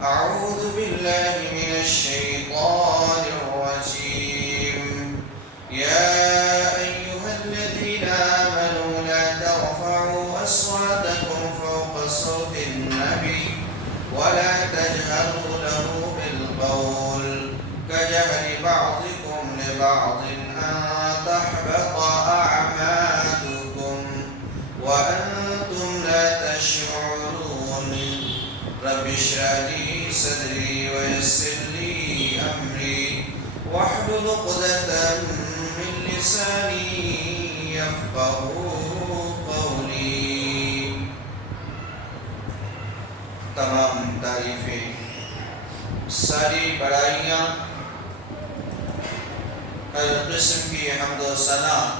أعوذ بالله من الشيطان الرجيم. يا أيها الذين آمنوا لا ترفعوا أصواتكم فوق صوت النبي ولا تجهروا له بالقول كجهر بعضكم لبعض أن تحبط أعمالكم وأنتم لا تشعرون. رب اشرح لي صدري ويسر لي أمري واحلل عقدة من لساني يفقهوا قولي. تمام تعریفیں، ساری بڑائیاں، ہر قسم کی حمد و ثنا،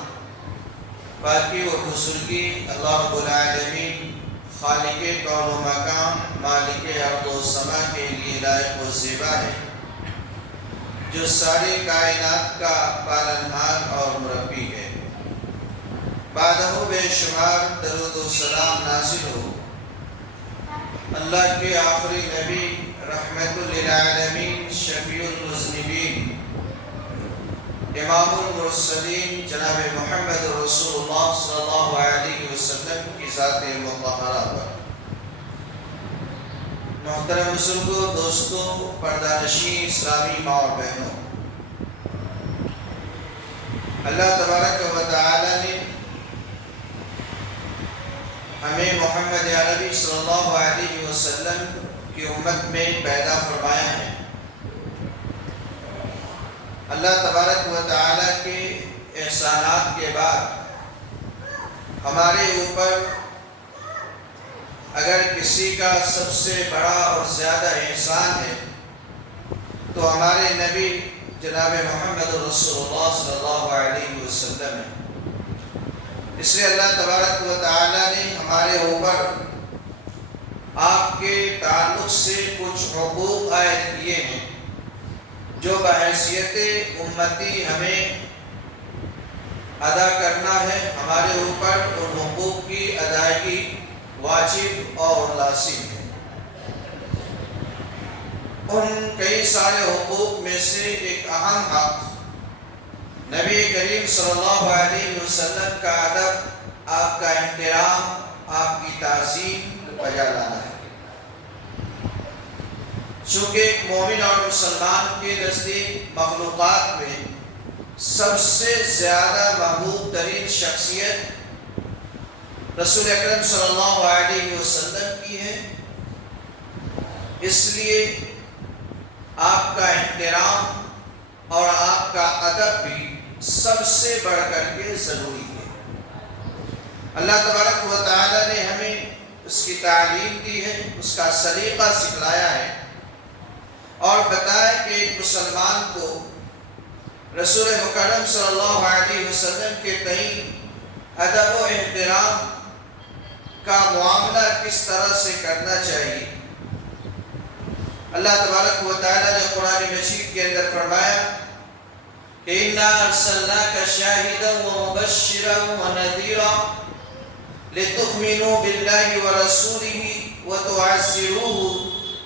باقی و بزرگی اللہ رب العالمین خالق کون و مقام مالک ارض و سما کے لیے لائق و زیبا ہے، جو ساری کائنات کا پالنہار اور مربی ہے۔ بعدہ بے شمار درود و سلام نازل ہو اللہ کے آخری نبی رحمت للعالمین شفیع المذنبین امام المرسلین جناب محمد رسول اللہ صلی اللہ علیہ وسلم کی ذات مطہرہ پر۔ محترم بزرگوں، دوستوں، پردہ نشین اسلامی ماں اور بہنوں، اللہ تبارک و تعالی نے ہمیں محمد عربی صلی اللہ علیہ وسلم کی امت میں پیدا فرمایا ہے۔ اللہ تبارک و تعالی کے احسانات کے بعد ہمارے اوپر اگر کسی کا سب سے بڑا اور زیادہ احسان ہے تو ہمارے نبی جناب محمد رسول اللہ صلی اللہ علیہ وسلم ہے۔ اس لیے اللہ تبارک و تعالی نے ہمارے اوپر آپ کے تعلق سے کچھ حقوق عائد کیے ہیں جو بحیثیت امتی ہمیں ادا کرنا ہے۔ ہمارے اوپر ان حقوق کی ادائیگی واجب اور لازم ہے۔ ان کئی سارے حقوق میں سے ایک اہم حق نبی کریم صلی اللہ علیہ وسلم کا ادب، آپ کا احترام، آپ کی تعظیم بجا لانا ہے۔ چونکہ ایک مومن اور مسلمان کے نزدیک مخلوقات میں سب سے زیادہ محبوب ترین شخصیت رسول اکرم صلی اللہ علیہ وسلم کی ہے، اس لیے آپ کا احترام اور آپ کا ادب بھی سب سے بڑھ کر کے ضروری ہے۔ اللہ تبارک و تعالی نے ہمیں اس کی تعلیم دی ہے، اس کا سلیقہ سکھلایا ہے اور بتایا کہ ایک مسلمان کو رسول مکرم صلی اللہ علیہ وسلم کے تئیں ادب و احترام کا معاملہ کس طرح سے کرنا چاہیے۔ اللہ تبارک و تعالی نے قرآن مجید کے اندر فرمایا کہ اِنَّا أَرْسَلْنَاكَ شَاهِدًا وَمُبَشِّرًا وَنَذِيرًا لِتُؤْمِنُوا بِاللَّهِ وَرَسُولِهِ وَتُعَزِّرُوهُ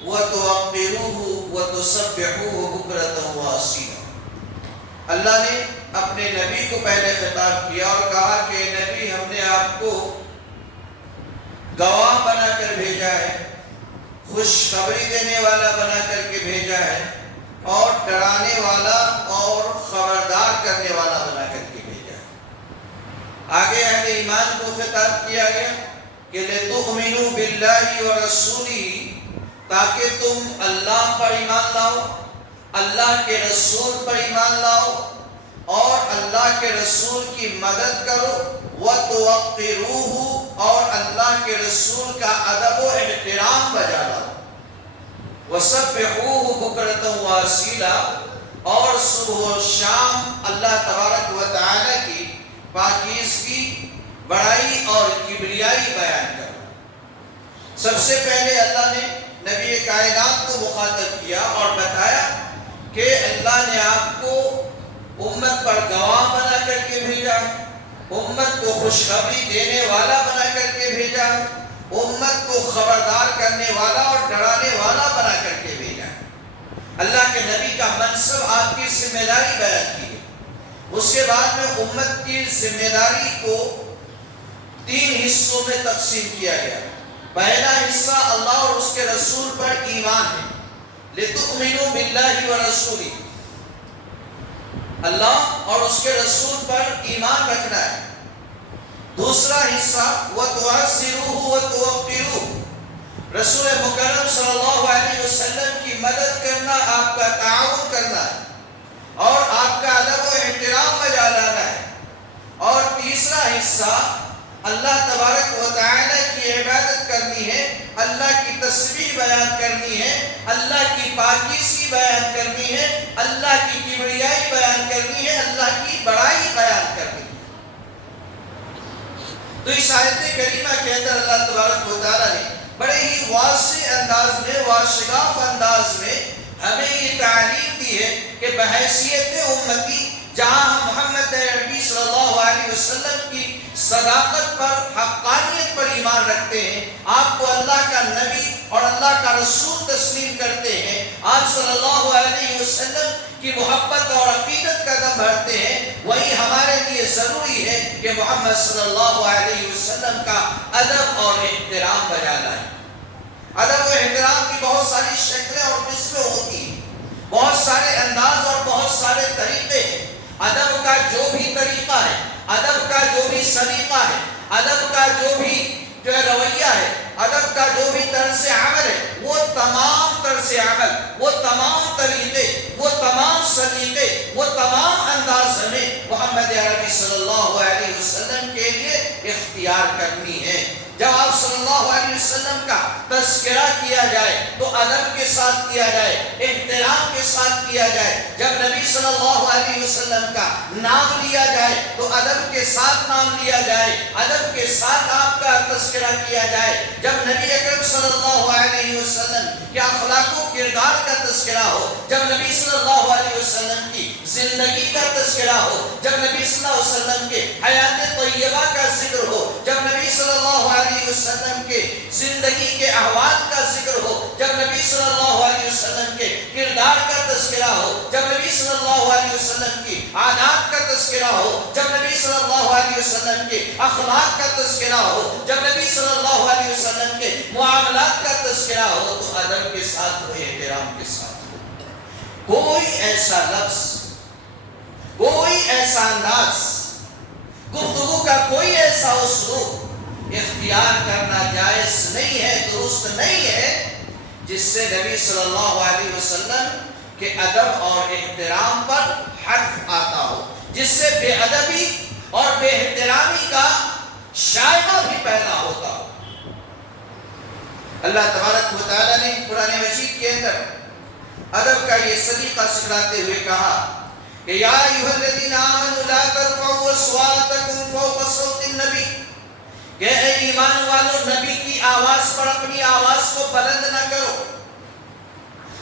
وَتُوَقِّرُوهُ وَتُسَبِّحُوهُ بُكْرَةً وَأَصِيلًا۔ اللہ نے اپنے نبی کو پہلے خطاب کیا اور کہا کہ نبی، ہم نے آپ کو گواہ بنا کر بھیجا ہے، خوشخبری دینے والا بنا کر کے بھیجا ہے اور ڈرانے والا اور خبردار کرنے والا بنا کر کے بھیجا ہے۔ آگے اہل ایمان کو خطاب کیا گیا کہ لِتُؤْمِنُوا بِاللَّهِ وَرَسُولِهِ، تاکہ تم اللہ پر ایمان لاؤ، اللہ کے رسول پر ایمان لاؤ اور اللہ کے رسول کی مدد کرو، وَتُوَقِّرُوهُ، اور اللہ کے رسول کا ادب و احترام بجا لاؤ، وَسَبِّحُوهُ بُكْرَةً وَأَصِيلًا، اور صبح و شام اللہ تبارک و تعالی کی پاکیزگی، بڑائی اور کبریائی بیان کرو۔ سب سے پہلے اللہ نے نبی کائنات کو مخاطب کیا اور بتایا کہ اللہ نے آپ کو امت پر گواہ بنا کر کے بھیجا ہے، امت کو خوشخبری دینے والا بنا کر کے بھیجا ہے، امت کو خبردار کرنے والا اور ڈرانے والا بنا کر کے اللہ کے نبی کا منصب، آپ کی ذمہ داری بیان کی ہے۔ اس کے بعد میں امت کی ذمہ داری کو 3 حصوں میں تقسیم کیا گیا۔ پہلا حصہ اللہ اور اس کے رسول پر ایمان ہے، لِتُؤْمِنُوا بِاللَّهِ وَرَسُولِهِ، اللہ اور اس کے رسول پر ایمان رکھنا ہے۔ دوسرا حصہ وَتُعَزِّرُوهُ وَتُوَقِّرُوهُ، رسول مکرم صلی اللہ علیہ وسلم کی مدد کرنا، آپ کا تعاون کرنا ہے اور آپ کا ادب و احترام بجا لانا ہے۔ اور تیسرا حصہ اللہ تبارک و تعالی کی عبادت کرنی ہے، اللہ کی تسبیح بیان کرنی ہے، اللہ کی پاکیزگی بیان کرنی ہے، اللہ کی کبریائی بیان کرنی ہے، اللہ کی بڑائی بیان کرنی ہے۔ تو اس آیت کریمہ کے اندر اللہ تبارک و تعالی نے بڑے ہی واضح انداز میں، واشگاف انداز میں ہمیں یہ تعلیم دی ہے کہ بحیثیت امتی جہاں ہم محمد عربی صلی اللہ علیہ وسلم کی صداقت پر، حقانیت پر ایمان رکھتے ہیں، آپ کو اللہ کا نبی اور اللہ کا رسول تسلیم کرتے ہیں، آپ صلی اللہ علیہ وسلم کی محبت اور عقیدت قدم بڑھتے ہیں، وہی ہمارے لیے ضروری ہے کہ محمد صلی اللہ علیہ وسلم کا ادب اور احترام بجا لائیں۔ ادب و احترام کی بہت ساری شکلیں اور قسمیں ہوتی ہیں، بہت سارے انداز اور بہت سارے طریقے ہیں۔ ادب کا جو بھی طریقہ ہے، ادب کا جو بھی سلیقہ ہے، ادب کا جو بھی رویہ ہے، ادب کا جو بھی طرز عمل ہے، وہ تمام طرز عمل، وہ تمام طریقے، وہ تمام سلیقے، وہ تمام انداز ہمیں محمد عربی صلی اللہ علیہ وسلم کے لیے اختیار کرنی ہے۔ جب آپ صلی اللہ علیہ وسلم کا تذکرہ کیا جائے تو ادب کے ساتھ کیا جائے، احترام کے ساتھ کیا جائے۔ جب نبی صلی اللہ علیہ وسلم کا نام لیا جائے تو ادب کے ساتھ نام لیا جائے، ادب کے ساتھ آپ کا تذکرہ کیا جائے۔ جب نبی اکرم صلی اللہ علیہ وسلم کے اخلاق و کردار کا تذکرہ ہو، جب نبی صلی اللہ علیہ وسلم کی زندگی کا تذکرہ ہو، جب نبی صلی اللہ علیہ وسلم کے حیات طیبہ کا ذکر ہو، جب نبی صلی اللہ علیہ وسلم کے زندگی کے احوال کا ذکر ہو، جب نبی صلی اللہ علیہ وسلم کے کردار کا تذکرہ ہو، جب نبی صلی اللہ علیہ وسلم کی عادات کا تذکرہ ہو، جب نبی صلی اللہ علیہ وسلم کے اخلاق کا تذکرہ ہو، جب نبی صلی اللہ علیہ وسلم کے معاملات کا تذکرہ ہو، تو ادب کے ساتھ ہو، احترام کے ساتھ ہو۔ کوئی ایسا لفظ، کوئی ایسا انداز، گفتگو کا کوئی ایسا اسلوب اختیار کرنا جائز نہیں ہے، درست نہیں ہے، جس سے نبی صلی اللہ علیہ وسلم کے ادب اور احترام پر حرف آتا ہو، جس سے بے ادبی اور بے احترامی کا شائبہ بھی پیدا ہوتا ہو۔ اللہ تبارک و تعالیٰ نے قرآن مجید کے اندر ادب کا یہ سلیقہ سکھلاتے ہوئے کہا کہ یا ایھا الذین آمنوا لا ترفعوا اصواتکم فوق صوت النبی، کہ اے ایمان والو نبی کی آواز پر اپنی آواز کو بلند نہ کرو،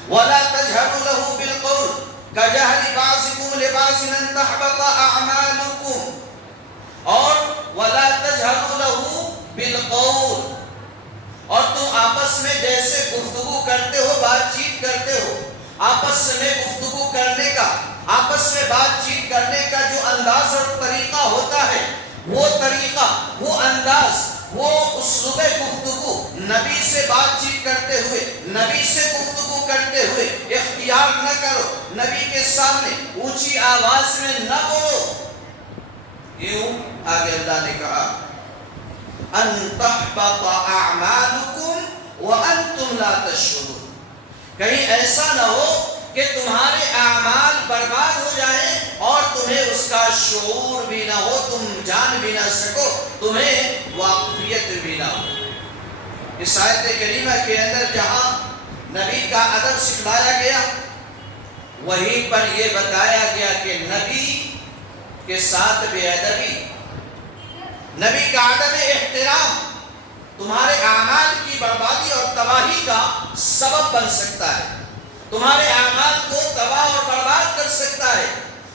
وَلَا تَجْهَرُوا لَهُ بِالْقَوْلِ كَجَهْرِ بَعْضِكُمْ لِبَعْضٍ أَن تَحْبَطَ أَعْمَالُكُمْ، اور وَلَا تَجْهَرُوا لَهُ بِالْقَوْلِ، اور تم آپس میں جیسے گفتگو کرتے ہو، بات چیت کرتے ہو، آپس میں گفتگو کرنے کا، آپس میں بات چیت کرنے کا جو انداز اور طریقہ ہوتا ہے، وہ طریقہ، وہ انداز، وہ اسلوب گفتگو نبی سے بات چیت کرتے ہوئے، نبی سے گفتگو کرتے ہوئے اختیار نہ کرو۔ نبی کے سامنے اونچی آواز میں نہ بولو۔ کیوں؟ آگے اللہ نے کہا ان تحبط اعمالکم وانتم لا تشعرون، کہیں ایسا نہ ہو کہ تمہارے اعمال برباد ہو جائیں اور تمہیں اس کا شعور بھی نہ ہو، تم جان بھی نہ سکو، تمہیں واقفیت بھی نہ ہو۔ اس آیت کریمہ کے اندر جہاں نبی کا ادب سکھلایا گیا، وہیں پر یہ بتایا گیا کہ نبی کے ساتھ بے ادبی، نبی کا عدم احترام تمہارے اعمال کی بربادی اور تباہی کا سبب بن سکتا ہے، تمہارے اعمال کو تباہ اور برباد کر سکتا ہے،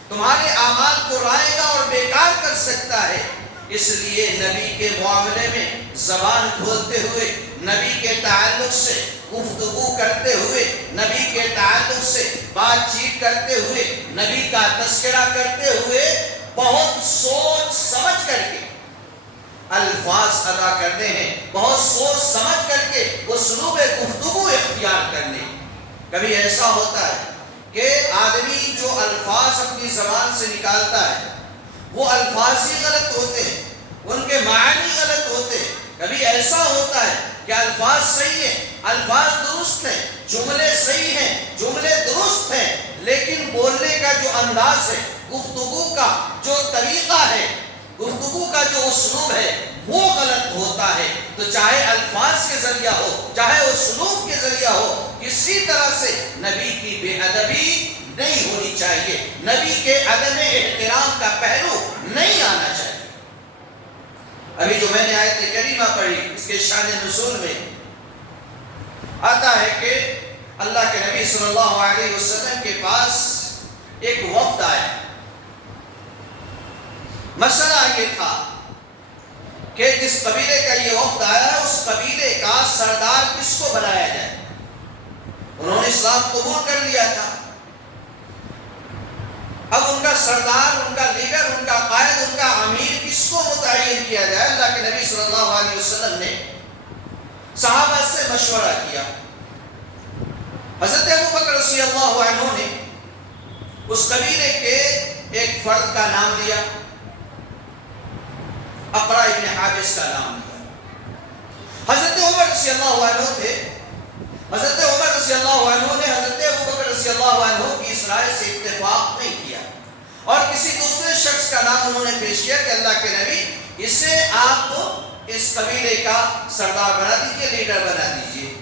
تمہارے اعمال کو رائے گا اور بیکار کر سکتا ہے۔ اس لیے نبی کے معاملے میں زبان کھولتے ہوئے، نبی کے تعلق سے گفتگو کرتے ہوئے، نبی کے تعلق سے بات چیت کرتے ہوئے، نبی کا تذکرہ کرتے ہوئے بہت سوچ سمجھ کر کے الفاظ ادا کرنے ہیں، بہت سوچ سمجھ کر کے اسلوب گفتگو اختیار کرنے۔ کبھی ایسا ہوتا ہے کہ آدمی جو الفاظ اپنی زبان سے نکالتا ہے وہ الفاظ ہی غلط ہوتے ہیں، ان کے معنی غلط ہوتے ہیں۔ کبھی ایسا ہوتا ہے کہ الفاظ صحیح ہیں، الفاظ درست ہیں، جملے صحیح ہیں، جملے درست ہیں، لیکن بولنے کا جو انداز ہے، گفتگو کا جو طریقہ ہے، گفتگو کا جو اسلوب ہے وہ غلط ہوتا ہے۔ تو چاہے الفاظ کے ذریعہ ہو، چاہے اسلوب کے ذریعہ ہو، کسی طرح سے نبی کی بے ادبی نہیں ہونی چاہیے، نبی کے عدم احترام کا پہلو نہیں آنا چاہیے۔ ابھی جو میں نے آیت کریمہ پڑھی، اس کے شان نزول میں آتا ہے کہ اللہ کے نبی صلی اللہ علیہ وسلم کے پاس ایک وفد آیا۔ مسئلہ یہ تھا کہ جس قبیلے کا یہ وفد آیا ہے اس قبیلے کا سردار کس کو بنایا جائے۔ انہوں نے اسلام قبول کر لیا تھا، اب ان کا سردار، ان کا لیڈر، ان کا قائد، ان کا امیر کس کو متعین کیا جائے۔ اللہ کے نبی صلی اللہ علیہ وسلم نے صحابہ سے مشورہ کیا۔ حضرت ابوبکر رضی اللہ عنہ نے اس قبیلے کے ایک فرد کا نام لیا، اقرا ابن حابس کا نام لیا۔ حضرت عمر رضی اللہ عنہ تھے، حضرت عمر رضی اللہ عنہ نے حضرت ابوبکر رضی اللہ عنہ کی اس رائے سے اتفاق نہیں کیا اور کسی دوسرے شخص کا نام انہوں نے پیش کیا کہ اللہ کے نبی اسے آپ اس قبیلے کا سردار بنا دیجئے، لیڈر بنا دیجئے۔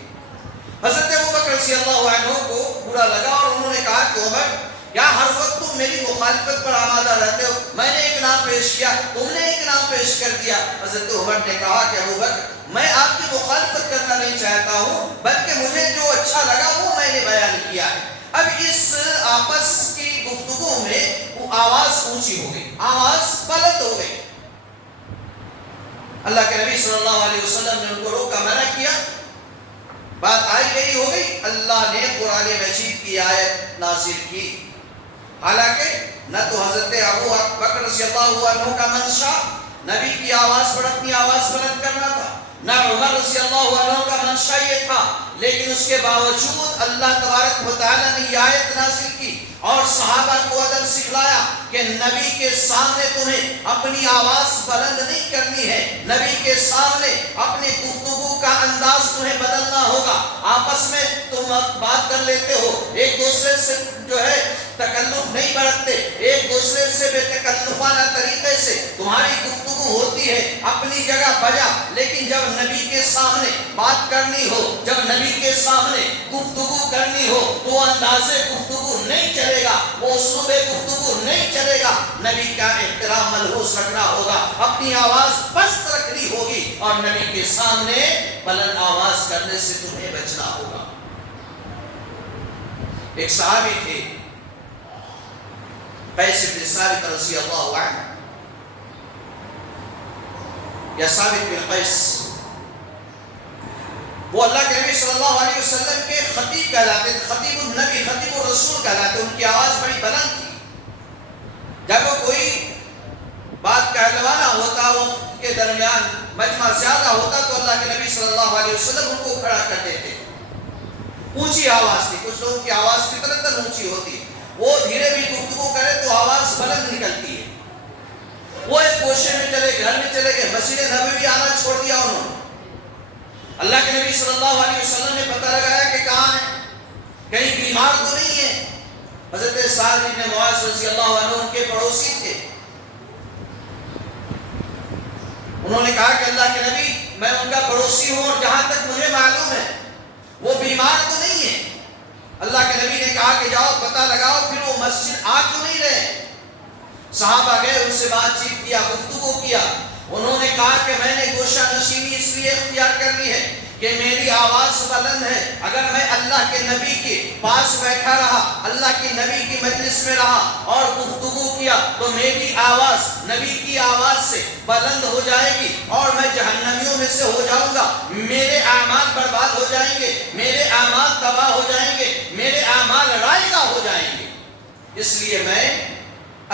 حضرت ابوبکر رضی اللہ عنہ کو برا لگا اور انہوں نے کہا کہ عمر، کیا ہر وقت تم میری مخالفت پر آمادہ رہتے ہو؟ میں نے ایک نام پیش کیا، تم نے ایک نام پیش کر دیا۔ حضرت عمر نے کہا کہ ابوبکر، میں آپ کی مخالفت کرنا نہیں چاہتا ہوں، بلکہ مجھے جو اچھا لگا وہ میں نے بیان کیا ہے۔ اب اس آپس کی گفتگو میں وہ آواز اونچی ہو گئی، آواز بلند ہو گئی۔ اللہ کے نبی صلی اللہ علیہ وسلم نے ان کو روکا، منع کیا، بات آئی گئی ہو گئی۔ اللہ نے قرآن مجید کی آیت نازل کی۔ حالانکہ نہ تو حضرت ابو بکر رضی اللہ عنہ کا منشا نبی کی آواز پر اپنی آواز بلند کرنا تھا، نہ عمر رضی اللہ عنہ کا منشا یہ تھا، لیکن اس کے باوجود اللہ تبارک و تعالیٰ نے یہ آیت نازل کی اور صحابہ کو ادب سکھلایا کہ نبی کے سامنے تمہیں اپنی آواز بلند نہیں کرنی ہے، نبی کے سامنے اپنی گفتگو کا انداز تمہیں بدلنا ہوگا۔ آپس میں تم بات کر لیتے ہو، ایک دوسرے سے جو ہے تکلف نہیں برتتے، ایک دوسرے سے بے تکلفانہ طریقے سے تمہاری گفتگو ہوتی ہے اپنی جگہ بجا، لیکن جب نبی کے سامنے بات کرنی ہو، جب نبی کے سامنے گفتگو کرنی ہو تو انداز گفتگو نہیں چلے گا، وہ اسلوب گفتگو نہیں چلے گا۔ نبی کا احترام ملحوظ رکھنا ہوگا، اپنی آواز پست رکھنی ہوگی اور نبی کے سامنے بلند آواز کرنے سے تمہیں بچنا ہوگا۔ ایک صحابی تھے قیس بن ثابت رضی اللہ عنہ، یا ثابت بن قیس، وہ اللہ کے نبی صلی اللہ علیہ وسلم کے خطیب کہلاتے تھے، خطیب النبی، خطیب الرسول کہلاتے، ان کی آواز بڑی بلند تھی۔ جب وہ کوئی بات کہلوانا ہوتا، وہ کے درمیان مجمع زیادہ ہوتا تو اللہ کے نبی صلی اللہ علیہ وسلم ان کو کھڑا کر دیتے۔ اونچی آواز تھی، کچھ لوگوں کی آواز فطرتاً اونچی ہوتی ہے، وہ دھیرے بھی گفتگو کرے تو آواز بلند نکلتی ہے۔ وہ ایک گوشے میں چلے، گھر میں چلے گئے، مسجد نبوی آنا چھوڑ دیا انہوں نے۔ اللہ کے نبی صلی اللہ علیہ وسلم نے پتہ لگایا کہ کہاں ہے، کہیں بیمار تو نہیں ہے۔ حضرت سعد بن معاذ رضی اللہ عنہ ان کے پڑوسی تھے، انہوں نے کہا کہ اللہ کے نبی، میں ان کا پڑوسی ہوں اور جہاں تک مجھے معلوم ہے وہ بیمار تو نہیں ہے۔ اللہ کے نبی نے کہا کہ جاؤ پتہ لگاؤ، پھر وہ مسجد آ کیوں نہیں رہے؟ صحابہ گئے، ان سے بات چیت کیا، گفتگو کیا۔ انہوں نے کہا کہ میں نے گوشہ نشینی اس لیے اختیار کر لی ہے کہ میری آواز بلند ہے، اگر میں اللہ کے نبی کے پاس بیٹھا رہا، اللہ کے نبی کی مجلس میں رہا اور گفتگو کیا تو میری آواز نبی کی آواز سے بلند ہو جائے گی اور میں جہنمیوں میں سے ہو جاؤں گا، میرے اعمال برباد ہو جائیں گے، میرے اعمال تباہ ہو جائیں گے، اس لیے میں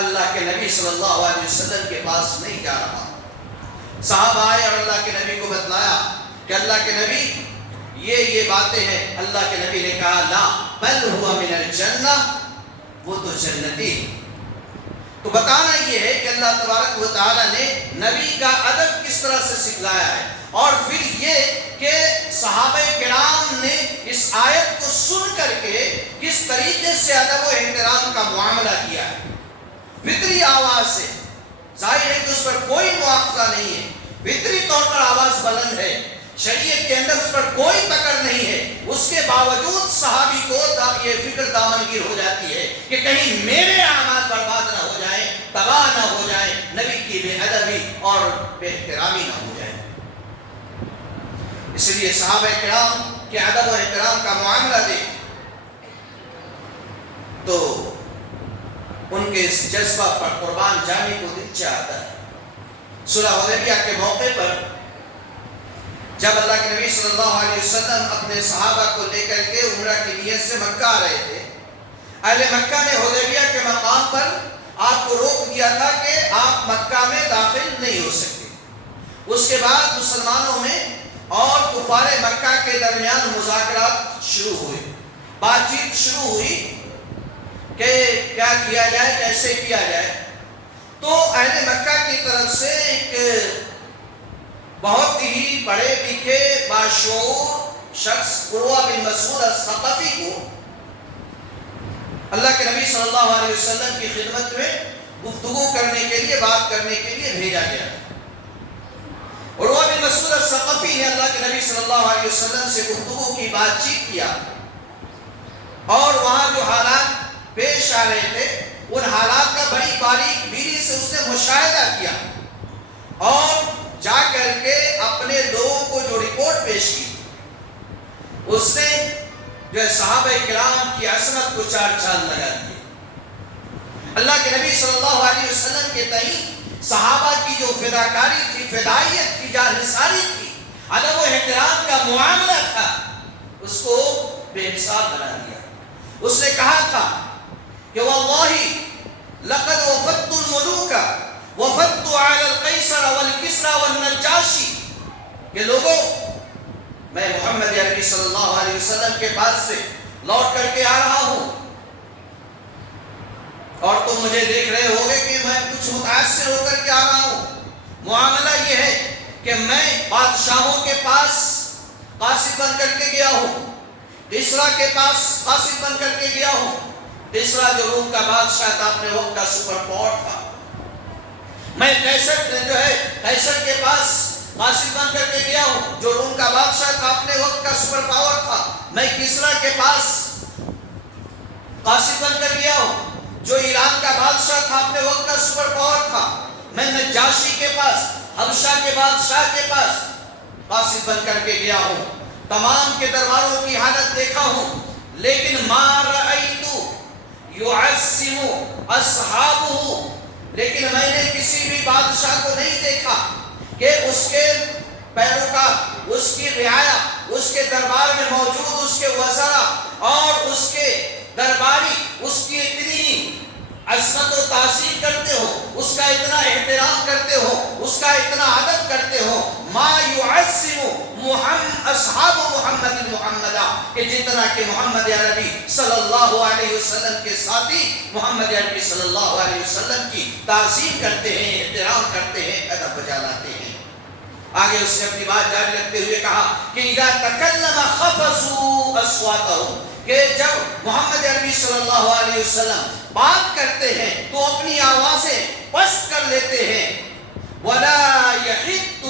اللہ کے نبی صلی اللہ علیہ وسلم کے پاس نہیں جا رہا. صحابہ آئے اور اللہ کے نبی کو بتلایا کہ اللہ کے نبی یہ باتیں ہیں. اللہ کے نبی نے کہا لا بل ہوا من الجنہ، وہ تو جنتی. تو بتانا یہ ہے کہ اللہ تبارک و تعالیٰ نے نبی کا ادب کس طرح سے سکھلایا ہے، اور پھر یہ کہ صحابہ کرام نے اس آیت کو سن کر کے کس طریقے سے ادب و احترام کا معاملہ کیا ہے. فطری آواز سے، ظاہر ہے کہ اس پر کوئی مواخذہ نہیں ہے، فطری طور پر آواز بلند ہے، شریعت کے اندر اس پر کوئی پکڑ نہیں ہے. اس کے باوجود صحابی کو یہ فکر دامنگیر ہو جاتی ہے کہ کہیں میرے اعمال برباد نہ ہو جائیں، تباہ نہ ہو جائیں، نبی کی بے ادبی اور بے احترامی نہ ہو جائے. اس لیے صحابہ کرام کے ادب و احترام کا معاملہ دیکھ تو ان کے اس جذبہ پر قربان جانے کو دل چاہتا ہے. صلح حدیبیہ کے موقع پر جب اللہ کے نبی صلی اللہ علیہ وسلم اپنے صحابہ کو لے کر کے عمرہ کی نیت سے مکہ آ رہے تھے، اہل مکہ نے حدیبیہ کے مقام پر آپ کو روک دیا تھا کہ آپ مکہ میں داخل نہیں ہو سکتے. اس کے بعد مسلمانوں میں اور کفار مکہ کے درمیان مذاکرات شروع ہوئے، بات چیت شروع ہوئی کہ کیا کیا جائے، کیسے کیا جائے. تو اہل مکہ کی طرف سے ایک بہت ہی پڑھے لکھے باشعور شخص عروہ بن مسعود الثقفی کو اللہ کے نبی صلی اللہ علیہ وسلم کی خدمت میں گفتگو کرنے کے لیے، بات کرنے کے لیے بھیجا گیا. عروہ بن مسعود الثقفی نے اللہ کے نبی صلی اللہ علیہ وسلم سے گفتگو کی، بات چیت کیا، اور وہاں جو حالات پیش آ رہے تھے ان حالات کا بڑی باریک بینی سے اس نے مشاہدہ کیا، اور جا کر کے اپنے لوگوں کو جو رپورٹ پیش کی، اس نے جو صحابہ کرام کی عظمت کو چار چاند لگا دیے. اللہ کے نبی صلی اللہ علیہ وسلم کے تئیں صحابہ کی جو فداکاری تھی، فدائیت کی جانثاری تھی، ادب و احترام کا معاملہ تھا، اس کو بے مثال بنا دیا. اس نے کہا تھا کہ واللہ لقد وفدت الملوک وفدت علی القیصر والکسرى والنجاشی، کہ لوگوں میں محمد عربی صلی اللہ علیہ وسلم کے پاس سے لوٹ کر کے آ رہا ہوں، اور تم مجھے دیکھ رہے ہوگے کہ میں کچھ متاثر ہو کر کے آ رہا ہوں. معاملہ یہ ہے کہ میں بادشاہوں کے پاس قاصد بن کر کے گیا ہوں، کسریٰ کے پاس قاصد بن کر کے گیا ہوں. کسریٰ جو روم کا بادشاہ تھا، اپنے وقت کا سپر پاور تھا. میں قیصر کے پاس قاصد بن کر کے گیا ہوں، جو روم کا بادشاہ تھا، اپنے وقت کا سپر پاور تھا. میں کسریٰ کے پاس قاصد بن کر گیا ہوں، جو ایران کا بادشاہ تھا، اپنے وقت کا سپر پاور تھا. میں نجاشی کے پاس، حبشہ کے بادشاہ کے پاس قاصد بن کر کے گیا ہوں. تمام کے درباروں کی حالت دیکھا ہوں، لیکن ما رأیت یعظم اصحابہ، لیکن میں نے کسی بھی بادشاہ کو نہیں دیکھا کہ اس کے پیروکار، اس کی رعایا، اس کے دربار میں موجود اس کے وزراء اور اس کے درباری اس کی اتنی عظمت و تعظیم کرتے ہو، اس کا اتنا احترام کرتے ہو، اس کا اتنا ادب کرتے ہو. ما یعظم اصحاب محمد محمدہ، کہ جتنا کہ محمد عربی صلی اللہ علیہ وسلم کے ساتھی محمد عربی صلی اللہ علیہ وسلم کی تعظیم کرتے ہیں، احترام کرتے ہیں، ادب بجا لاتے ہیں. آگے اس نے اپنی بات جاری رکھتے ہوئے کہا کہ اذا تکلم خفضوا اصواتهم، کہ جب محمد عربی صلی اللہ علیہ وسلم بات کرتے ہیں تو اپنی آوازیں پست کر لیتے ہیں. وَلَا يَحِدُّ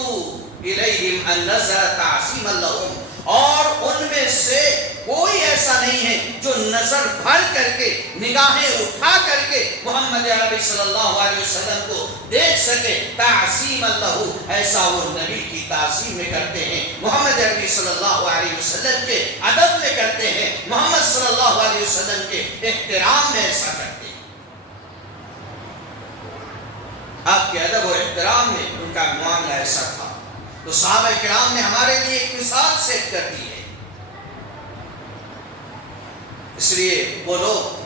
إِلَيْهِمْ أَن نَّظَرَ تَعْظِيمًا لَّهُمْ، اور ان میں سے کوئی ایسا نہیں ہے جو نظر بھر کر کے، نگاہیں اٹھا کر کے محمد عربی صلی اللہ علیہ وسلم کو دیکھ سکے. تعظیمًا لَّهُ، ایسا وہ نبی کی تعظیم میں کرتے ہیں، محمد عربی صلی اللہ علیہ وسلم کے ادب میں کرتے ہیں، محمد صلی اللہ علیہ وسلم کے احترام میں ایسا کرتے ہیں. آپ کے ادب و احترام میں ان کا معاملہ ایسا تھا. تو صحابہ کرام نے ہمارے لیے ایک مثال سیٹ کر دی ہے. اس لیے وہ لوگ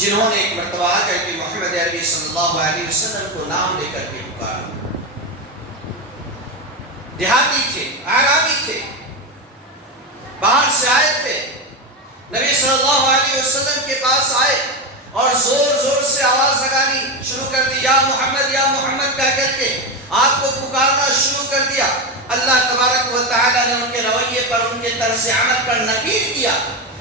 جنہوں نے ایک مرتبہ آ کر کے محمد عربی صلی اللہ علیہ وسلم کو نام لے کر کے پکارا. دیہاتی تھے، اعرابی تھے، باہر سے آئے تھے، نبی صلی اللہ علیہ وسلم کے پاس آئے اور زور زور سے آواز لگانی شروع کر دی، یا محمد کہہ کر کے آپ کو پکارنا شروع کر دیا. اللہ تبارک و تعالیٰ نے ان کے رویے پر، ان کے طرز عمل پر نکیر کیا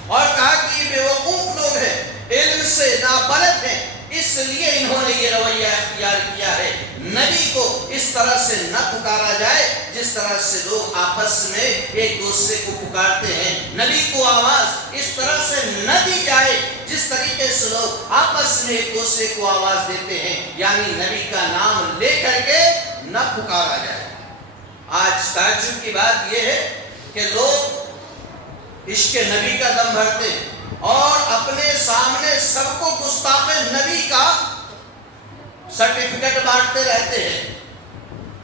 اور کہا کہ یہ بیوقوف لوگ ہیں، علم سے نابلد ہیں، اس لیے انہوں نے یہ رویہ اختیار کیا ہے. نبی کو اس طرح سے نہ پکارا جائے جس طرح سے لوگ آپس میں ایک دوسرے کو پکارتے ہیں. نبی کو آواز اس طرح سے نہ دی جائے جس طریقے سے لوگ آپس میں ایک دوسرے کو آواز دیتے ہیں، یعنی نبی کا نام لے کر کے نہ پکارا جائے. آج تعجب کی بات یہ ہے کہ لوگ عشق نبی کا دم بھرتے اور اپنے سامنے سب کو گستاخ نبی کا سرٹیفکیٹ بانٹتے رہتے ہیں،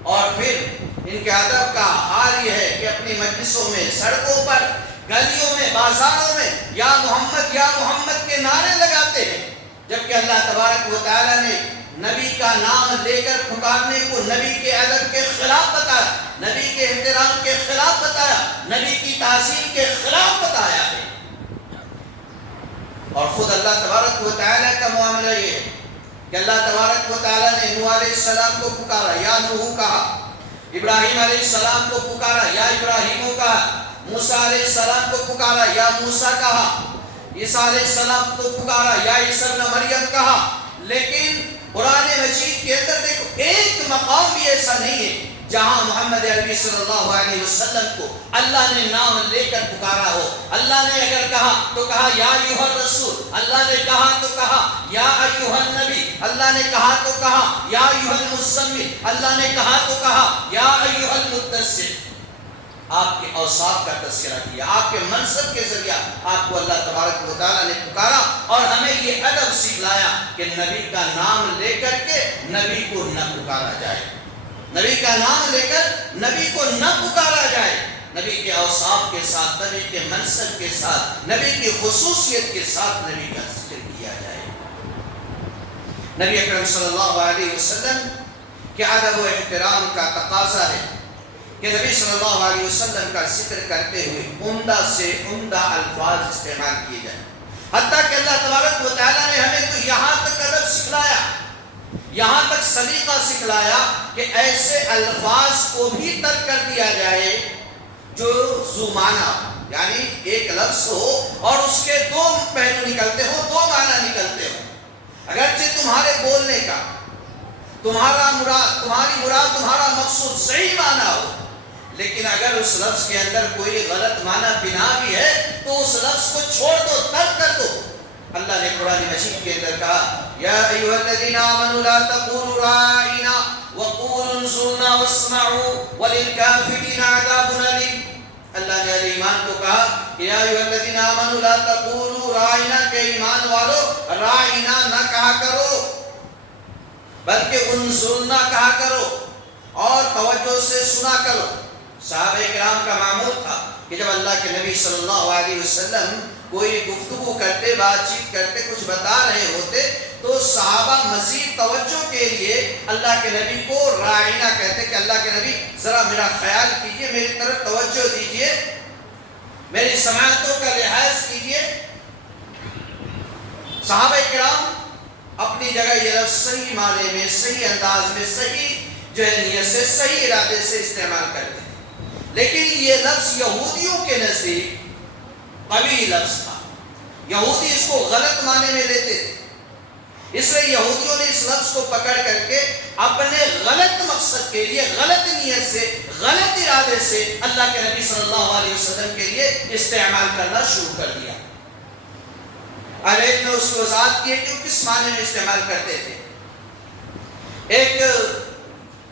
اور پھر ان کے ادب کا حال یہ ہے کہ اپنی مجلسوں میں، سڑکوں پر، گلیوں میں، بازاروں میں یا محمد کے نعرے لگاتے ہیں، جبکہ اللہ تبارک و تعالیٰ نے نبی کا نام لے کر پکارنے کو نبی کے ادب کے خلاف بتایا، نبی کے احترام کے خلاف بتایا، نبی کی تعظیم کے خلاف بتایا ہے. اور خود اللہ تبارک و تعالیٰ کا معاملہ یہ ہے کہ اللہ تبارک و تعالیٰ نے نوح علیہ السلام کو پکارا، یا نوح کہا. ابراہیم علیہ السلام کو پکارا، یا ابراہیم کہا. موسیٰ علیہ السلام کو پکارا، یا موسیٰ کہا. عیسیٰ علیہ السلام کو پکارا، یا عیسیٰ ابن مریم کہا. لیکن قرآن مجید کے اندر دیکھو ایک مقام بھی ایسا نہیں ہے جہاں محمد عربی صلی اللہ علیہ وسلم کو اللہ نے نام لے کر پکارا ہو. اللہ نے اگر کہا تو کہا یا ایھا الرسول، اللہ نے کہا تو کہا یا ایھا النبی، اللہ نے کہا تو کہا یا ایھا المزمل، اللہ نے کہا تو کہا یا ایھا المدثر. آپ کے اوصاف کا تذکرہ کیا، آپ کے منصب کے ذریعہ آپ کو اللہ تبارک و تعالیٰ نے پکارا اور ہمیں یہ ادب سکھلایا کہ نبی کا نام لے کر کے نبی کو نہ پکارا جائے، نبی کا نام لے کر نبی کو نہ پکارا جائے. نبی کے اوصاف کے ساتھ، نبی کے منصب کے ساتھ، نبی کی خصوصیت کے ساتھ نبی کا ذکر کیا جائے. نبی اکرم صلی اللہ علیہ وسلم کے ادب و احترام کا تقاضا ہے کہ نبی صلی اللہ علیہ وسلم کا ذکر کرتے ہوئے عمدہ سے عمدہ الفاظ استعمال کیے جائیں. حتیٰ کہ اللہ تبارک و تعالیٰ نے ہمیں تو یہاں تک ادب سکھلایا، یہاں تک سلیقہ سکھلایا کہ ایسے الفاظ کو بھی ترک کر دیا جائے جو ذو معنی، یعنی ایک لفظ ہو اور اس کے دو پہلو نکلتے ہو، دو معنی نکلتے ہو. اگرچہ تمہارے بولنے کا، تمہاری مراد، تمہارا مقصود صحیح معنی ہو، لیکن اگر اس لفظ کے اندر کوئی غلط معنی بنا بھی ہے تو اس لفظ کو چھوڑ دو، ترک کر دو. اللہ نے قرآن مجید کے اندر کہا یا ایھا الذین آمنوا لا تقولوا راعنا وقولوا انظرنا واسمعوا وللکافرین عذاب علیم. اللہ نے اہل ایمان کو کہا کہ یا ایھا الذین آمنوا لا تقولوا راعنا، کہ ایمان والو راعنا نہ کہا کرو بلکہ انظرنا کہا کرو اور توجہ سے سنا کرو. صحابہ کرام کا معمول تھا کہ جب اللہ کے نبی صلی اللہ علیہ وسلم کوئی گفتگو کرتے، بات چیت کرتے، کچھ بتا رہے ہوتے تو صحابہ مزید توجہ کے لیے اللہ کے نبی کو راعنا کہتے کہ اللہ کے نبی ذرا میرا خیال کیجئے، میری طرف توجہ دیجئے، میری سماعتوں کا لحاظ کیجئے. صحابہ کرام اپنی جگہ یہ لفظ صحیح معنی میں، صحیح انداز میں، صحیح نیت سے، صحیح ارادے سے استعمال کرتے ہیں. لیکن یہ لفظ یہودیوں کے نزدیک قبیح لفظ تھا، یہودی اس کو غلط معنی میں لیتے تھے. اس لیے یہودیوں نے اس لفظ کو پکڑ کر کے اپنے غلط مقصد کے لیے، غلط نیت سے، غلط ارادے سے اللہ کے نبی صلی اللہ علیہ وسلم کے لیے استعمال کرنا شروع کر دیا. اہل علم نے اس کی وضاحت کی ہے کہ وہ کس معنی میں استعمال کرتے تھے. ایک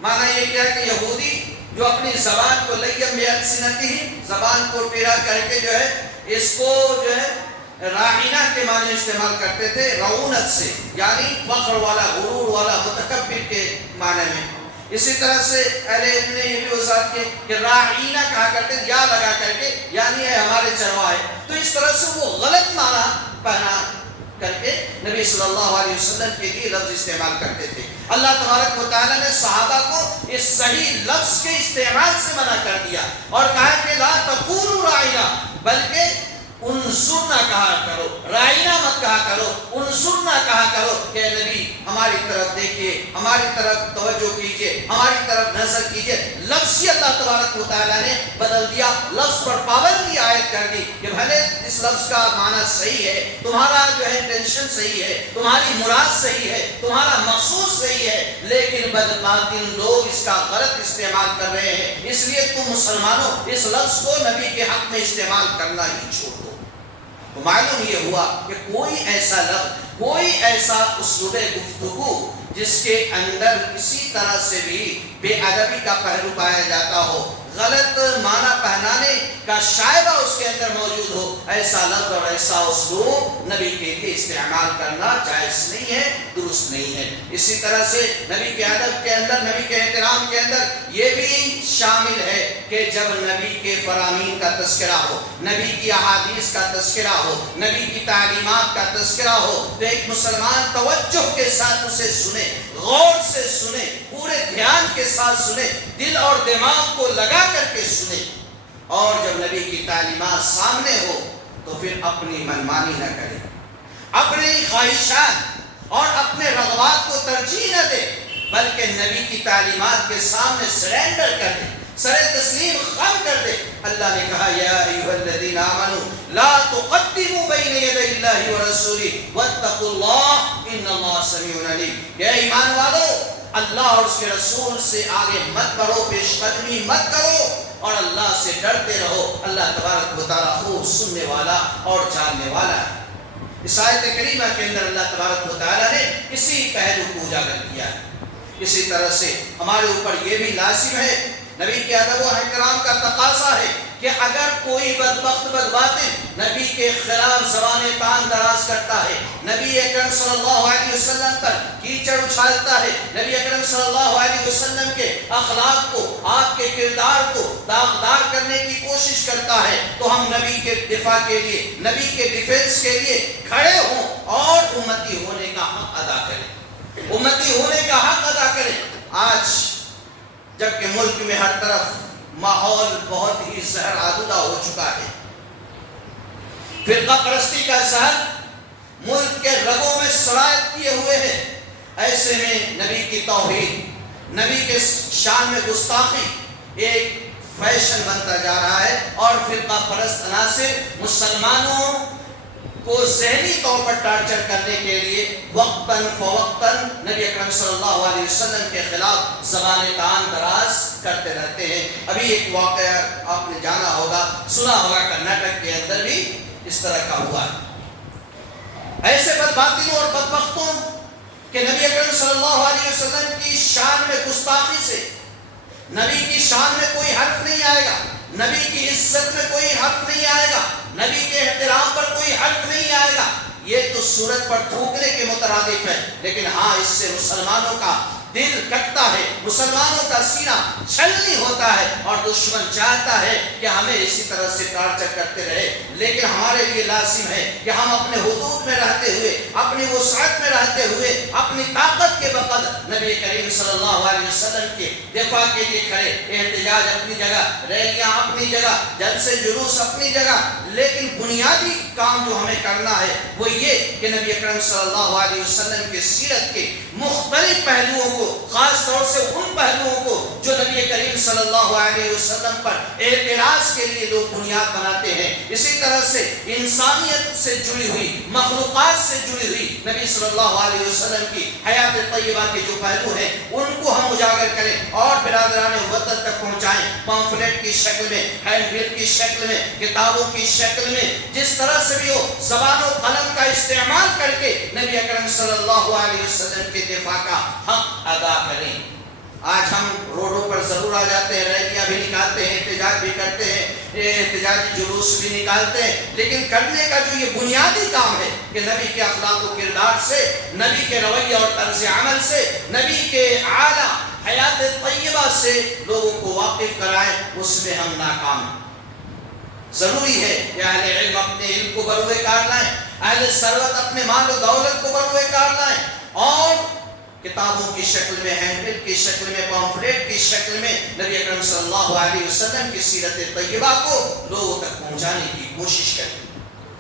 معنی یہ کیا کہ یہودی جو اپنی زبان کو لیم بِأَلْسِنَتِهِمْ، زبان کو ٹیڑھا کر کے جو ہے اس کو جو ہے راعنا کے معنی استعمال کرتے تھے، رعونت سے، یعنی فخر والا، غرور والا، متکبر کے معنی میں. اسی طرح سے اہل علم نے یہ بھی وضاحت کی کہ راعینا کہا کرتے یا لگا کر کے، یعنی ہے ہمارے چرواہے. تو اس طرح سے وہ غلط معنی پہنا کر کے نبی صلی اللہ علیہ وسلم کے لیے لفظ استعمال کرتے تھے۔ اللہ تبارک و تعالیٰ نے صحابہ کو اس صحیح لفظ کے استعمال سے منع کر دیا اور کہا کہ لا تقولوا راعنا، بلکہ انظرنا کہا کرو، رائنا مت کہا کرو، انظرنا کہا کرو کہ نبی ہماری طرف دیکھیے، ہماری طرف توجہ کیجیے، ہماری طرف نظر کیجیے۔ لفظ ہی اللہ تبارک و تعالیٰ نے بدل دیا، لفظ پر پابندی عائد کر دی کہ بھلے اس لفظ کا معنی صحیح ہے، تمہارا جو ہے انٹینشن صحیح ہے، تمہاری مراد صحیح ہے، تمہارا مقصود صحیح ہے، لیکن بدباطن لوگ اس کا غلط استعمال کر رہے ہیں، اس لیے تم مسلمانوں اس لفظ کو نبی کے حق میں استعمال کرنا ہی چھوڑ دو۔ تو معلوم یہ ہوا کہ کوئی ایسا لفظ، کوئی ایسا اسلوب گفتگو جس کے اندر کسی طرح سے بھی بے ادبی کا پہلو پایا جاتا ہو، غلط معنی پہنانے کا شائبہ اس کے اندر موجود ہو، ایسا لفظ اور ایسا اسلوب نبی کے لیے استعمال کرنا جائز نہیں ہے، درست نہیں ہے۔ اسی طرح سے نبی کے ادب کے اندر، نبی کے احترام کے اندر یہ بھی شامل ہے کہ جب نبی کے فرامین کا تذکرہ ہو، نبی کی احادیث کا تذکرہ ہو، نبی کی تعلیمات کا تذکرہ ہو، تو ایک مسلمان توجہ کے ساتھ اسے سنے، غور سے سنے، پورے دھیان کے ساتھ سنے، دل اور دماغ کو لگا کر کے سنے، اور جب نبی کی تعلیمات سامنے ہو تو پھر اپنی منمانی نہ کرے، اپنی خواہشات اور اپنے رغبات کو ترجیح نہ دے، بلکہ نبی کی تعلیمات کے سامنے سرینڈر کر دے، سر تسلیم خم کر دے۔ اللہ نے کہا یا ایھا الذین آمنوا لا تقدموا بین یدی اللہ ورسولہ واتقوا اللہ ان اللہ سمیع علیم۔ کہ ایمان والو، اللہ اور اس کے رسول سے آگے مت بڑھو، پیش قدمی مت کرو، اور اللہ سے ڈرتے رہو، اللہ تبارک و تعالیٰ خوب سننے والا اور جاننے والا ہے۔ اس آیت کریمہ کے اندر اللہ تبارک و تعالیٰ نے اسی پہلو کو اجاگر کیا ہے۔ اسی طرح سے ہمارے اوپر یہ بھی لازم ہے، نبی کے ادب و احترام کا تقاضا ہے کہ اگر کوئی بدبخت بدباطن نبی کے خلاف زبان تان دراز کرتا ہے، نبی اکرم صلی اللہ علیہ وسلم پر کیچڑ اچھالتا ہے، نبی اکرم صلی اللہ علیہ وسلم کے اخلاق کو، آپ کے کردار کو داغدار کرنے کی کوشش کرتا ہے، تو ہم نبی کے دفاع کے لیے، نبی کے ڈیفنس کے لیے کھڑے ہوں اور امتی ہونے کا حق ادا کریں، امتی ہونے کا حق ادا کریں۔ آج جبکہ ملک میں ہر طرف ماحول بہت ہی زہر آلودہ ہو چکا ہے، فرقہ پرستی کا زہر ملک کے رگوں میں سرایت کیے ہوئے ہیں، ایسے میں نبی کی توہین، نبی کے شان میں گستاخی ایک فیشن بنتا جا رہا ہے، اور فرقہ پرست عناصر مسلمانوں کو ذہنی طور پر ٹارچر کرنے کے لیے وقتاً فوقتاً نبی اکرم صلی اللہ علیہ وسلم کے خلاف زبان تان دراز کرتے رہتے ہیں۔ ابھی ایک واقعہ آپ نے جانا ہوگا، سنا ہوگا، کرناٹک کے اندر بھی اس طرح کا ہوا ہے۔ ایسے بدباطنوں اور بدبختوں کہ نبی اکرم صلی اللہ علیہ وسلم کی شان میں گستاخی سے نبی کی شان میں کوئی حرف نہیں آئے گا، نبی کی عزت میں کوئی حرف نہیں آئے گا، نبی کے احترام پر کوئی حرف نہیں آئے گا، یہ تو سورج پر تھوکنے کے مترادف ہے، لیکن ہاں اس سے مسلمانوں کا دل کٹتا ہے، مسلمانوں کا سینہ چھلنی ہوتا ہے، اور دشمن چاہتا ہے کہ ہمیں اسی طرح سے ٹارچر کرتے رہے۔ لیکن ہمارے لیے لازم ہے کہ ہم اپنے حدود میں رہتے ہوئے، اپنی وسعت میں رہتے ہوئے، اپنی طاقت کے بقدر نبی کریم صلی اللہ علیہ وسلم کے دفاع کے لیے کھڑے۔ احتجاج اپنی جگہ، ریلیاں اپنی جگہ، جلسے جلوس اپنی جگہ، لیکن بنیادی کام جو ہمیں کرنا ہے وہ یہ کہ نبی اکرم صلی اللہ علیہ وسلم کے سیرت کے مختلف پہلوؤں کو، خاص طور سے ان پہلوؤں کو جو نبی کریم صلی اللہ علیہ وسلم پر اعتراض کے لیے لوگ بنیاد بناتے ہیں، اسی طرح سے انسانیت سے جڑی ہوئی، مخلوقات سے جڑی ہوئی نبی صلی اللہ علیہ وسلم کی حیات طیبہ کے جو پہلو ہیں ان کو ہم اجاگر کریں اور برادران وطن تک پہنچائیں، پمفلیٹ کی شکل میں، ہینڈ بل کی شکل میں، کتابوں کی شکل میں، جس طرح سے بھی ہو، زبان و قلم کا استعمال کر کے نبی اکرم صلی اللہ علیہ وسلم کے دفاع کا حق ادا کریں۔ آج ہم روڈوں پر ضرور آ جاتے ہیں، ریلیاں بھی نکالتے ہیں، احتجاج بھی کرتے ہیں، احتجاجی جلوس بھی نکالتے ہیں، لیکن کرنے کا جو یہ بنیادی کام ہے کہ نبی کے اخلاق و کردار سے، نبی کے رویہ اور طرز عمل سے، نبی کے اعلیٰ حیات طیبہ سے لوگوں کو واقف کرائیں، اس میں ہم ناکام ہیں۔ ضروری ہے کہ اہل علم اپنے علم کو بروئے کار لائیں، اہل ثروت اپنے مال و دولت کو بروئے کار لائیں اور کتابوں کی شکل میں، ہینڈبل کی شکل میں، پامفلیٹ کی شکل میں نبی اکرم صلی اللہ علیہ وسلم کی سیرت طیبہ کو لوگوں تک پہنچانے کی کوشش کریں۔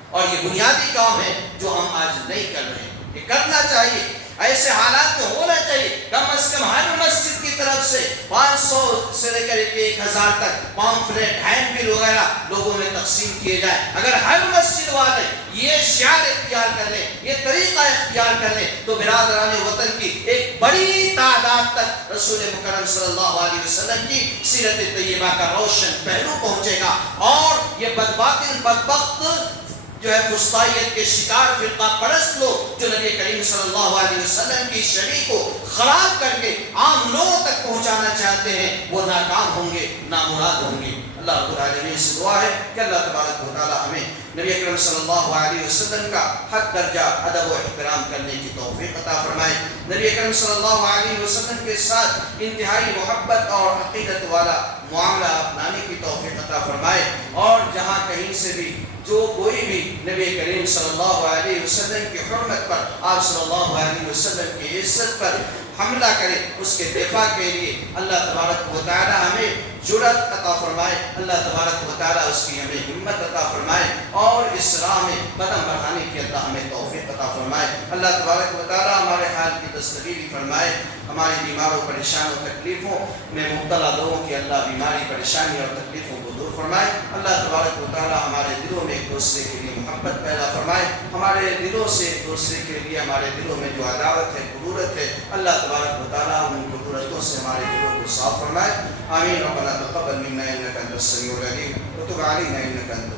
اور یہ بنیادی کام ہے جو ہم آج نہیں کر رہے ہیں، یہ کرنا چاہیے۔ ایسے حالات میں ہونا چاہیے کم از کم ہر مسجد کی طرف سے 500 سے لے کر 1000 تک پامفلیٹ، ہینڈبل وغیرہ لوگوں میں تقسیم کیے جائیں۔ اگر ہر مسجد والے یہ شعار اختیار کر لیں، یہ طریقہ اختیار کر لیں، تو برادران وطن کی ایک بڑی تعداد تک رسول مکرم صلی اللہ علیہ وسلم کی سیرت طیبہ کا روشن پہلو پہنچے گا، اور یہ بدباطل بدبخت جو ہے فسطائیت کے شکار فرقہ پرست لوگ جو نبی کریم صلی اللہ علیہ وسلم کی شریع کو خراب کر کے عام لوگوں تک پہنچانا چاہتے ہیں، وہ ناکام ہوں گے، نامراد ہوں گے۔ اللہ رب العالمین سے دعا ہے کہ اللہ تبارک و تعالی ہمیں نبی اکرم صلی اللہ علیہ وسلم کا حق درجہ ادب و احترام کرنے کی توفیق عطا فرمائے، نبی اکرم صلی اللہ علیہ وسلم کے ساتھ انتہائی محبت اور عقیدت والا معاملہ اپنانے کی توفیق عطا فرمائے، اور جہاں کہیں سے بھی جو کوئی بھی نبی کریم صلی اللہ علیہ وسلم کی حرمت پر، آپ صلی اللہ علیہ وسلم کی عزت پر حملہ کرے، اس کے دفاع کے لیے اللہ تبارک و تعالی ہمیں جرأت عطا فرمائے، اللہ تبارک و تعالی اس کی ہمیں ہمت عطا فرمائے، اور اس راہ میں قدم بڑھانے کی اللہ ہمیں توفیق عطا فرمائے۔ اللہ تبارک و تعالی ہمارے حال کی دستگیری فرمائے، ہماری بیماروں، پریشان و تکلیفوں میں مبتلا لوگوں کی اللہ بیماری، پریشانی اور تکلیفوں کو دور فرمائے۔ اللہ تبارک و تعالی ہمارے دلوں میں ایک دوسرے کے لیے محبت پیدا فرمائے، ہمارے دلوں سے ایک دوسرے کے لیے، ہمارے دلوں میں جو عداوت ہے، قدورت ہے، اللہ تبارک و تعالی ان قدورتوں سے ہمارے دلوں کو صاف فرمائے۔ آمین۔ ربنا تقبل منا انك انت السميع العليم وتب علينا انك انت